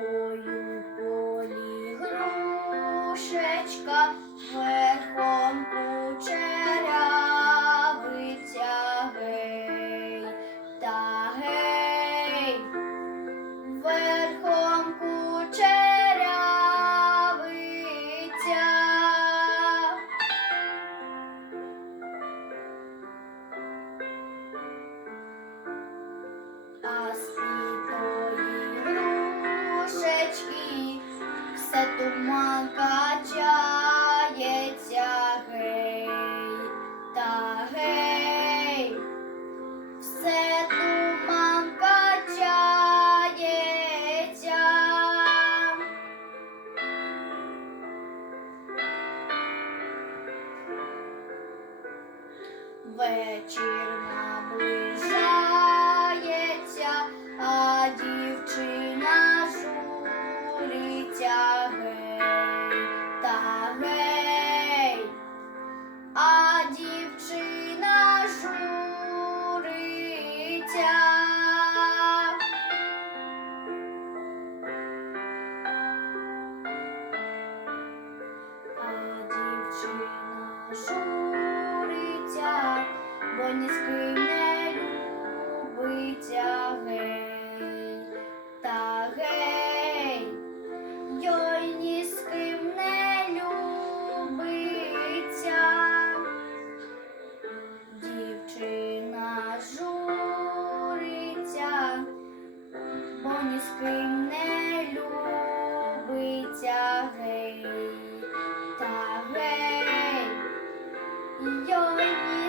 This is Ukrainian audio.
Ой, полі грушечка. туман качається гей та гей, все туман качається. Вечір наближається, а дівчина. 你一